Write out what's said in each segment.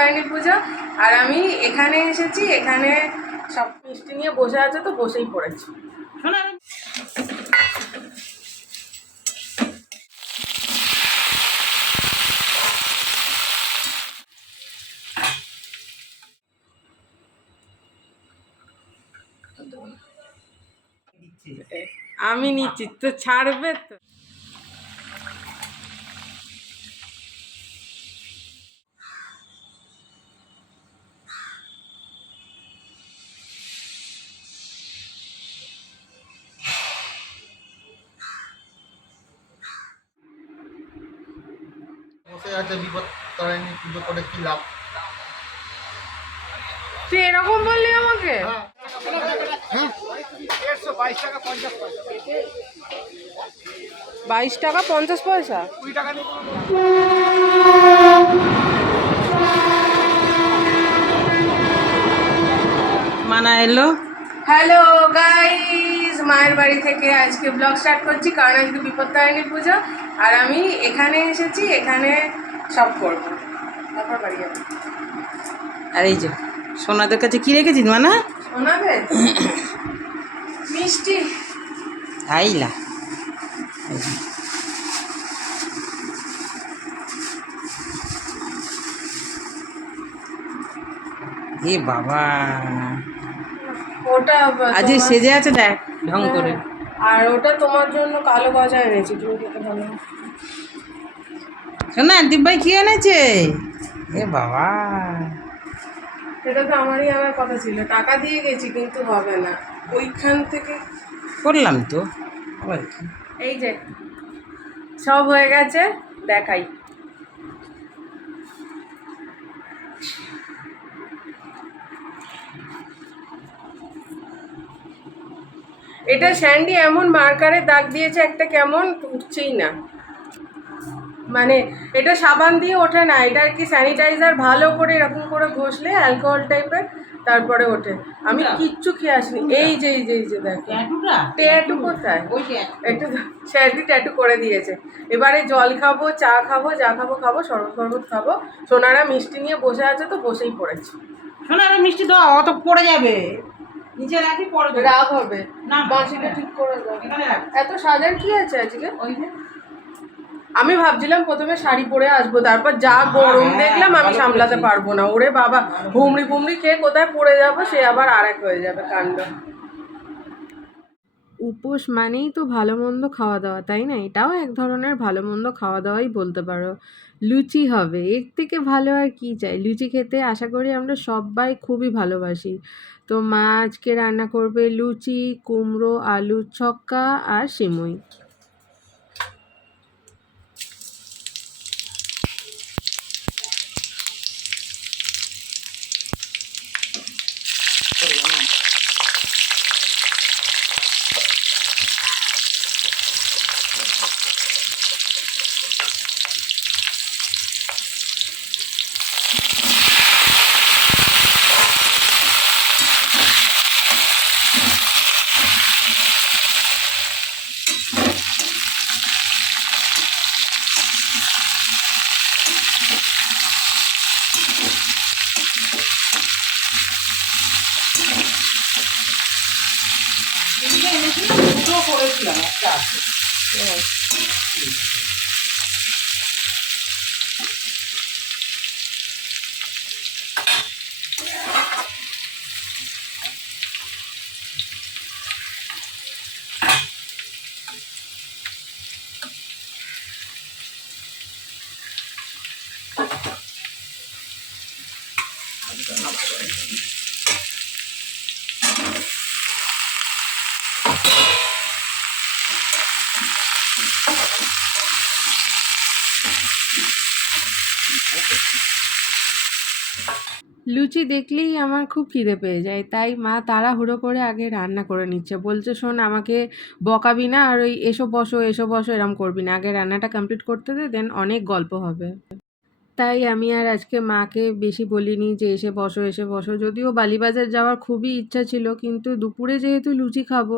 বিপত্তারিণী পুজো। আর আমি এখানে এসেছি, এখানে সব মিষ্টি নিয়ে বসে আছে, তো বসেই পড়েছি। আমি নিচ্ছি তো, ছাড়বে তো। বসে আছে বিপত্তারিণী পুজো করে কি লাভ? তুই এরকম বললি আমাকে? 22 টাকা 50 পয়সা। মানা এলো। হ্যালো গাইস, মায়ের বাড়ি থেকে আজকে ব্লগ স্টার্ট করছি, কারণ আজকে বিপত্তারিণী পুজো। আর আমি এখানে এসেছি, এখানে সব করবো, তারপর বাড়ি যাবো। আর এই যে সোনাদের কাছে কি রেখেছিস মানা? শোনাবে মিষ্টি। আইলা এ বাবা, ওটা আজ সেজে আছে দেখ ঢং করে। আর ওটা তোমার জন্য কালো গজা এনেছি, তুমি খেতে ভালো। শোনা দীপ ভাই কি এনেছে? এ বাবা, সেটা তো আমারই আমার কথা ছিল, টাকা দিয়ে গেছি কিন্তু হবে না ওইখান থেকে। করলাম তো আবার কি। এই যে সব হয়ে গেছে, দেখাই। এটা স্যান্ডি এমন মার্কারের দাগ দিয়েছে একটা, কেমন উঠছেই না, মানে এটা সাবান দিয়ে ওঠে না, এটা আর কি স্যানিটাইজার ভালো করে এরকম করে ঘষলে অ্যালকোহল টাইপের, তারপরে ওঠে। আমি কিচ্ছু খেয়ে আসিনি। এই যে দেখ, ট্যাটু কোথায়? একটু স্যান্ডি ট্যাটু করে দিয়েছে। এবারে জল খাবো, চা খাবো, যা খাবো খাবো, শরবত খাবো। সোনারা মিষ্টি নিয়ে বসে আছে, তো বসেই পড়েছে। শোনা আমি মিষ্টি দাও, অত পড়ে যাবে, নিচে রাখি পড়ে রাগ হবে না, বাঁশিটা ঠিক করে দাও। এখানে রাখ। এত সাজার কি আছে আজকে? ওই যে আমি ভাবছিলাম প্রথমে শাড়ি পরে আসবো, তারপর যা গরম দেখলাম আমি সামলাতে পারবো না। ওরে বাবা, হুমড়ি ফুমড়ি খেয়ে কোথায় পড়ে যাবো, সে আবার আরেক হয়ে যাবে কাণ্ড। উপোস মানেই তো ভালো মন্দ খাওয়া দাওয়া, তাই না? এটাও এক ধরনের ভালো মন্দ খাওয়া দাওয়াই বলতে পারো। লুচি হবে, এর থেকে ভালো আর কি চাই? লুচি খেতে আশা করি আমরা সবাই খুবই ভালোবাসি। তো মা আজকে রান্না করবে লুচি, কুমড়ো, আলুর ছক্কা আর সিমুই। দুটো করেছিলাম, একটা আছে। লুচি দেখলেই আমার খুব খিদে পেয়ে যায়, তাই মা তাড়াহুড়ো করে আগে রান্না করে নিচ্ছে। বলছে শোন, আমাকে বকাবি না, আর ওই এসো বসো এরম করবি না, আগে রান্নাটা কমপ্লিট করতে দে, দেন অনেক গল্প হবে। তাই আমি আর আজকে মাকে বেশি বলিনি যে এসে বসো। যদিও বালিবাজার যাওয়ার খুবই ইচ্ছা ছিল, কিন্তু দুপুরে যেহেতু লুচি খাবো,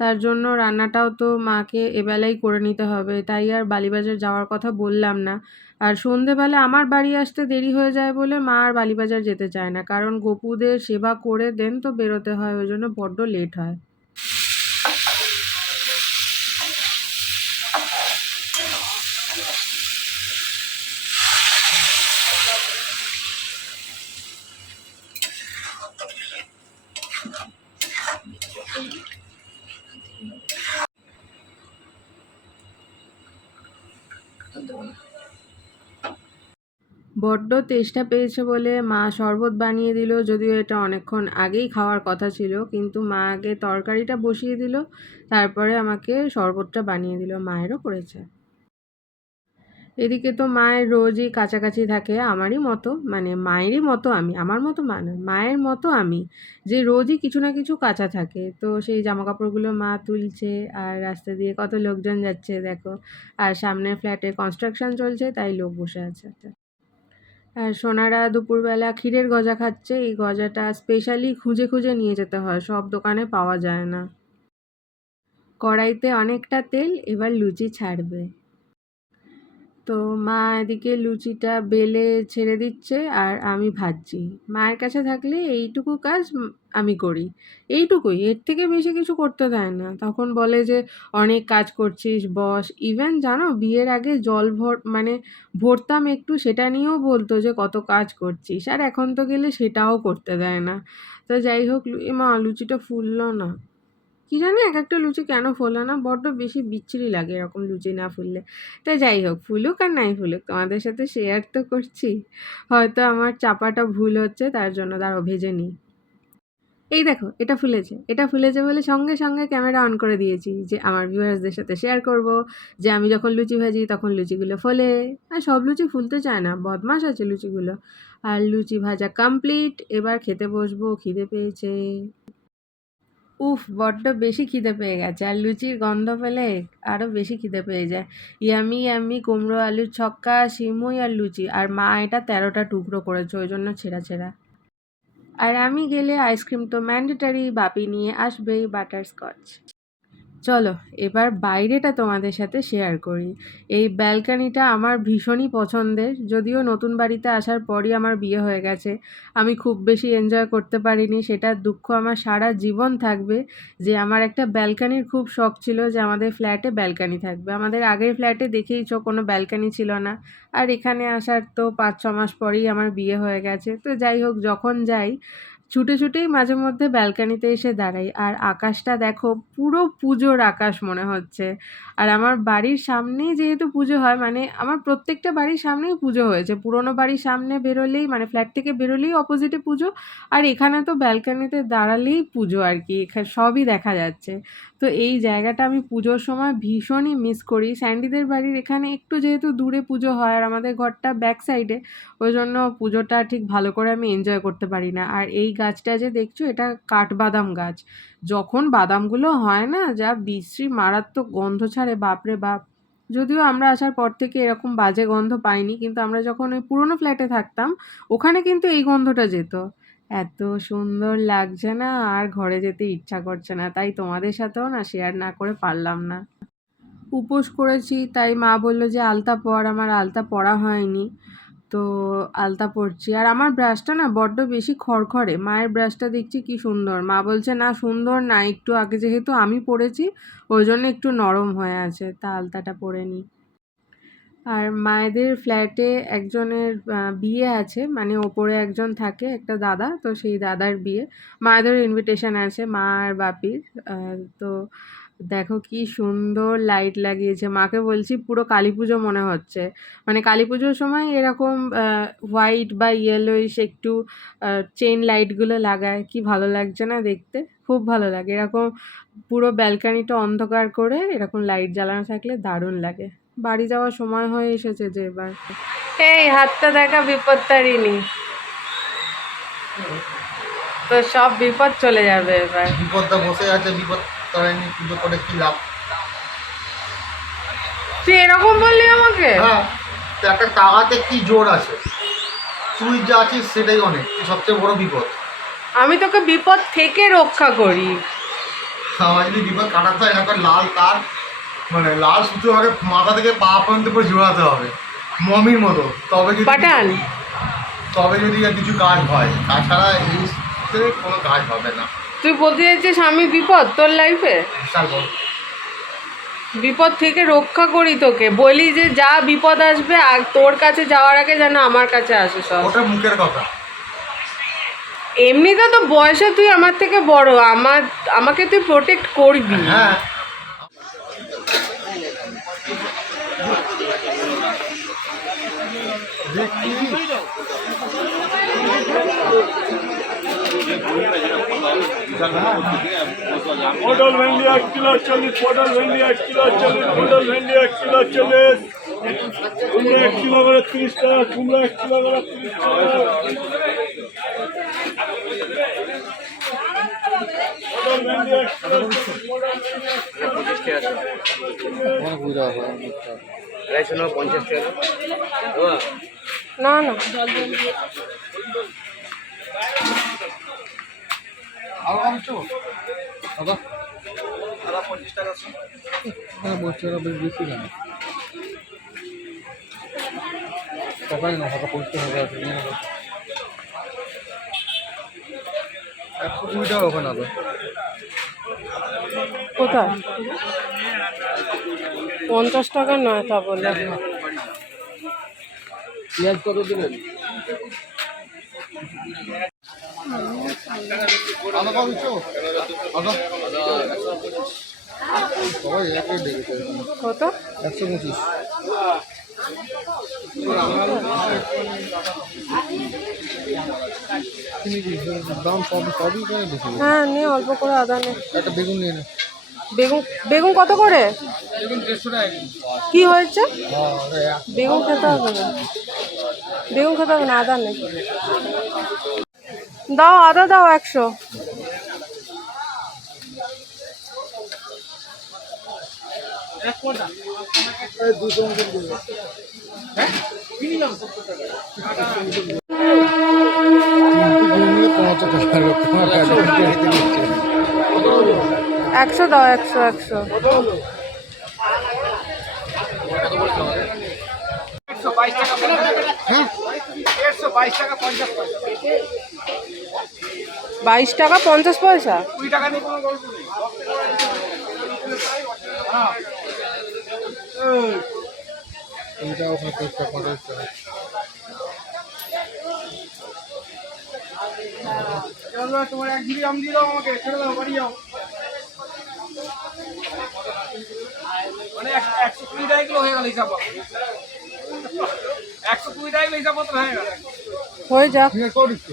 তার জন্য রান্নাটাও তো মাকে এবেলাই করে নিতে হবে, তাই আর বালিবাজার যাওয়ার কথা বললাম না। আর সন্ধেবেলা আমার বাড়ি আসতে দেরি হয়ে যায় বলে মা আর বালিবাজার যেতে চায় না, কারণ গপুদের সেবা করে দেন তো বেরোতে হয়, ওই জন্য বড্ড লেট হয়। বড্ড তেষ্টা পেয়েছে বলে মা শরবত বানিয়ে দিল, যদিও এটা অনেকক্ষণ আগেই খাওয়ার কথা ছিল, কিন্তু মা আগে তরকারিটা বসিয়ে দিল, তারপরে আমাকে শরবতটা বানিয়ে দিল। মায়েরও করেছে। এদিকে তো মায়ের রোজই কাছাকাছি থাকে আমারই মতো, মানে মায়েরই মতো আমি, আমার মতো মানে মায়ের মতো আমি, যে রোজই কিছু না কিছু কাঁচা থাকে। তো সেই জামাকাপড়গুলো মা তুলছে, আর রাস্তা দিয়ে কত লোকজন যাচ্ছে দেখো, আর সামনের ফ্ল্যাটে কনস্ট্রাকশন চলছে, তাই লোক বসে আছে। আর সোনারা দুপুরবেলা ক্ষীরের গজা খাচ্ছে। এই গজাটা স্পেশালি খুঁজে খুঁজে নিয়ে যেতে হয়, সব দোকানে পাওয়া যায় না। কড়াইতে অনেকটা তেল, এবার লুচি ছাড়বে। তো মা এদিকে লুচিটা বেলে ছেড়ে দিচ্ছে, আর আমি ভাজছি। মায়ের কাছে থাকলে এইটুকু কাজ আমি করি, এইটুকুই, এর থেকে বেশি কিছু করতে দেয় না। তখন বলে যে অনেক কাজ করছিস, বস। ইভেন জানো, বিয়ের আগে জল মানে ভরতাম একটু, সেটা নিয়েও বলতো যে কত কাজ করছিস, আর এখন তো গেলে সেটাও করতে দেয় না। তো যাই হোক, মা লুচিটা ফুললো না, কি জানি এক একটা লুচি কেন ফোলে না, বড্ড বেশি বিচ্ছিরি লাগে এরকম লুচি না ফুললে। তাই যাই হোক, ফুলুক আর নাই ফুলুক, তোমাদের সাথে শেয়ার তো করছি। হয়তো আমার চাপাটা ভুল হচ্ছে, তার জন্য দাঁড়াও ভেজে নিই। এই দেখো, এটা ফুলেছে, এটা ফুলেছে বলে সঙ্গে সঙ্গে ক্যামেরা অন করে দিয়েছি, যে আমার ভিউয়ার্সদের সাথে শেয়ার করব যে আমি যখন লুচি ভাজি তখন লুচিগুলো ফোলে। আর সব লুচি ফুলতে চায় না, বদমাশ আছে লুচিগুলো। আর লুচি ভাজা কমপ্লিট, এবার খেতে বসবো, খিদে পেয়েছে। উফ, বড্ড বেশি খিদে পেয়ে গেছে, আর লুচির গন্ধ পেলে আরও বেশি খিদে পেয়ে যায়। ইয়ামি ইয়ামি কুমড়ো আলুর ছক্কা, সিমুই আর লুচি, আর মা এটা 13টা টুকরো করেছে, ওই জন্য ছেঁড়া ছেঁড়া। আর আমি গেলে আইসক্রিম তো ম্যান্ডেটারি, বাপি নিয়ে আসবেই বাটারস্কচ। চলো এবার বাইরেটা তোমাদের সাথে শেয়ার করি। এই ব্যালকানিটা আমার ভীষণই পছন্দের, যদিও নতুন বাড়িতে আসার পরই আমার বিয়ে হয়ে গেছে, আমি খুব বেশি এনজয় করতে পারিনি, সেটার দুঃখ আমার সারা জীবন থাকবে। যে আমার একটা ব্যালকানির খুব শখ ছিল, যে আমাদের ফ্ল্যাটে ব্যালকানি থাকবে। আমাদের আগের ফ্ল্যাটে দেখেইছো কোনো ব্যালকানি ছিল না, আর এখানে আসার তো 5-6 মাস পরেই আমার বিয়ে হয়ে গেছে। তো যাই হোক, যখন যাই ছুটে ছুটেই মাঝে মধ্যে ব্যালকানিতে এসে দাঁড়াই, আর আকাশটা দেখো, পুরো পুজোর আকাশ মনে হচ্ছে। আর আমার বাড়ির সামনেই যেহেতু পুজো হয়, মানে আমার প্রত্যেকটা বাড়ির সামনেই পুজো হয়েছে, পুরোনো বাড়ির সামনে বেরোলেই, মানে ফ্ল্যাট থেকে বেরোলেই অপোজিটে পুজো, আর এখানে তো ব্যালকানিতে দাঁড়ালেই পুজো আর কি, এখানে সবই দেখা যাচ্ছে। তো এই জায়গাটা আমি পুজোর সময় ভীষণই মিস করি। স্যান্ডিদের বাড়ির এখানে একটু যেহেতু দূরে পুজো হয়, আর আমাদের ঘরটা ব্যাক সাইডে, ওই জন্য পুজোটা ঠিক ভালো করে আমি এনজয় করতে পারি না। আর এই গাছটা যে দেখছো, এটা কাঠবাদাম গাছ। যখন বাদামগুলো হয় না, যা বিশ্রী মারাত্মক গন্ধ ছাড়ে, বাপরে বাপ। যদিও আমরা আসার পর থেকে এরকম বাজে গন্ধ পাইনি, কিন্তু আমরা যখন ওই পুরোনো ফ্ল্যাটে থাকতাম, ওখানে কিন্তু এই গন্ধটা যেত। এত সুন্দর লাগছে না, আর ঘরে যেতে ইচ্ছা করছে না, তাই তোমাদের সাথেও না শেয়ার না করে পারলাম না। উপোস করেছি, তাই মা বললো যে আলতা পর, আমার আলতা পরা হয়নি, তো আলতা পরছি। আর আমার ব্রাশটা না বড্ড বেশি খড়খড়ে, মায়ের ব্রাশটা দেখছি কি সুন্দর, মা বলছে না সুন্দর না, একটু আগে যেহেতু আমি পরেছি ওই জন্য একটু নরম হয়ে আছে, তা আলতাটা পরে নিই। আর মায়েদের ফ্ল্যাটে একজনের বিয়ে আছে, মানে ওপরে একজন থাকে একটা দাদা, তো সেই দাদার বিয়ে, মায়েদের ইনভিটেশন আছে, মা আর বাপির। তো দেখো কি সুন্দর লাইট লাগিয়েছে, মাকে বলছি পুরো কালী পুজো মনে হচ্ছে। মানে কালী পুজোর সময় এরকম হোয়াইট বা ইয়েলোইশ একটু চেইন লাইটগুলো লাগায়, কি ভালো লাগছে না দেখতে, খুব ভালো লাগে। এরকম পুরো ব্যালকানিটা অন্ধকার করে এরকম লাইট জ্বালানো থাকলে দারুণ লাগে। বাড়ি যাওয়ার সময় হয়ে এসেছে যে এবার। এই হাতটা দেখা বিপত্তারিণী, তো সব বিপদ চলে যাবে এবার। বিপদটা বসে আছে, বিপদ তারাইনি পুজো করে কি লাভ? তুই এরকম বললি আমাকে? হ্যাঁ, তো একটা টাকাতে কি জোর আছে? তুই যা আছিস সেটাই অনেক, তুই সবচেয়ে বড় বিপদ। আমি তোকে বিপদ থেকে রক্ষা করি। আমার যদি বিপদ কাটাতে হয়, একটা লাল তার, মানে লাল সুতো আগে মাথা থেকে পা পর্যন্ত করে জোড়াতে হবে, মমির মতো, তবে যদি পাঠান আর কিছু কাজ হয়, তাছাড়া এই কোনো কাজ হবে না। তুই বলতে চাইছিস আমি বিপদ তোর লাইফে? বিশাল বড় বিপদ থেকে রক্ষা করি তোকে, বলি যে যা বিপদ আসবে আর তোর কাছে যাওয়ার আগে যেন আমার কাছে আসে সব। ওটা মুখের কথা। এমনিতে তো বয়সে তুই আমার থেকে বড়, আমাকে তুই প্রোটেক্ট করবি। হ্যাঁ পটল ভেন্ডি 1 কিলো 40, পটল ভেন্ডি 1 কিলো 40, পটল ভেন্ডি 1 কিলো 40, কুমড়ো 1 কিলো করে 30 টাকা, কুমড়ো 1 কিলো করে 30 টাকা, পটল ভেন্ডি 1 কিলো 40, না না কোথায় 50 টাকা নয় তা বলে। পেঁয়াজ কত দেবেন? আদা কত দিচ্ছ? আদা সবাই একই ডেকেছে। কত? 125। দাম সবই করে বেশি। হ্যাঁ নে অল্প করে আদা নে। একটা বেগুন নিয়ে নে। বেগুন কত করে? বেগুন 150 টাকা। কি হয়েছে? হ্যাঁ বেগুন খেতে হবে না, বেগুন খেতে হবে না, আদা নেই। দাও আদা দাও 100। একশো দাও 100। হ্যাঁ 22 টাকা 50 পয়সা। এটা ওখানে 50 টাকা। তোমার 1 জিবি আম দিয়ে দাও আমাকে, ছেড়ে দাও, বাড়ি যাও। মানে 120 টাকা কিলো হয়ে গেল হিসাব। 120 টাকা হিসাব মতো হয়ে গেল। হয়ে যাক। পেঁয়াজ কত দিচ্ছ?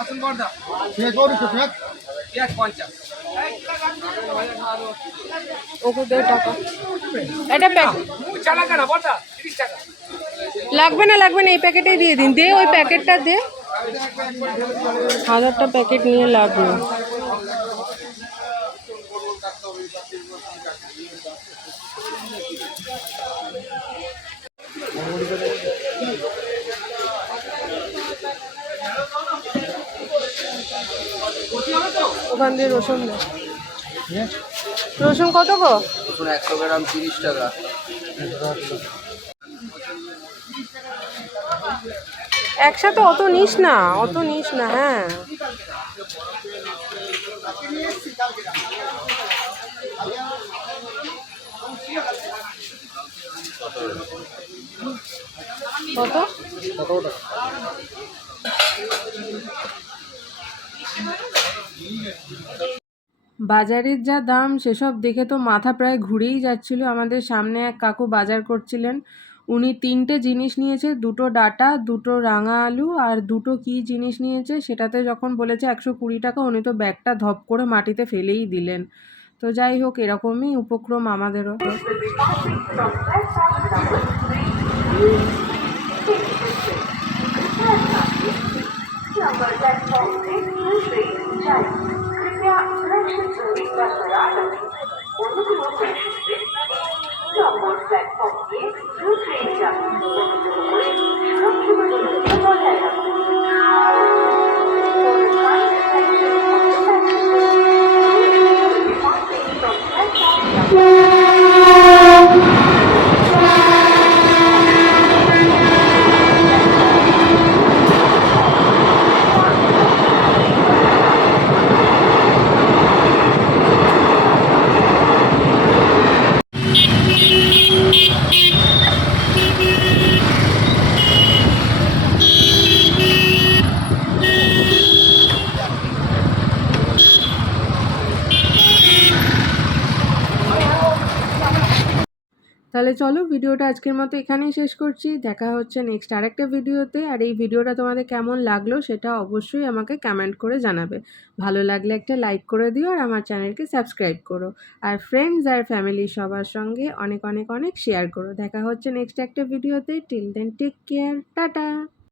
আসুন বর্দা। পেঁয়াজ কত দিচ্ছ? পেঁয়াজ 50। ওকে দে টাকা। এটা প্যাক চালা কেন বর্দা? 30 টাকা। লাগবে না এই প্যাকেটেই দিয়ে দিন। দে ওই প্যাকেটটা দে, 1000টা প্যাকেট নিয়ে লাভ নেই। ওখান দিয়ে রসুন নেই। রসুন কত গো? রসুন 100 গ্রাম 30 টাকা। একসাথে অত নিস না। হ্যাঁ কত? বাজারের যা দাম সেসব দেখে তো মাথা প্রায় ঘুরেই যাচ্ছিল। আমাদের সামনে এক কাকু বাজার করছিলেন, উনি 3টে জিনিস নিয়েছে, 2টো ডাটা, 2টো রাঙা আলু আর 2টো কী জিনিস নিয়েছে, সেটাতে যখন বলেছে 120 টাকা, উনি তো ব্যাগটা ধপ করে মাটিতে ফেলেই দিলেন। তো যাই হোক, এরকমই উপক্রম আমাদেরও। তাহলে চলো ভিডিওটা আজকের মতো এখানেই শেষ করছি। দেখা হচ্ছে নেক্সট আরেকটা ভিডিওতে। আর এই ভিডিওটা তোমাদের কেমন লাগলো সেটা অবশ্যই আমাকে কমেন্ট করে জানাবে। ভালো লাগলে একটা লাইক করে দিও আর আমার চ্যানেলকে সাবস্ক্রাইব করো। আর ফ্রেন্ডস আর ফ্যামিলি সবার সঙ্গে অনেক অনেক অনেক শেয়ার করো। দেখা হচ্ছে নেক্সট একটা ভিডিওতে। Till then take care, tata.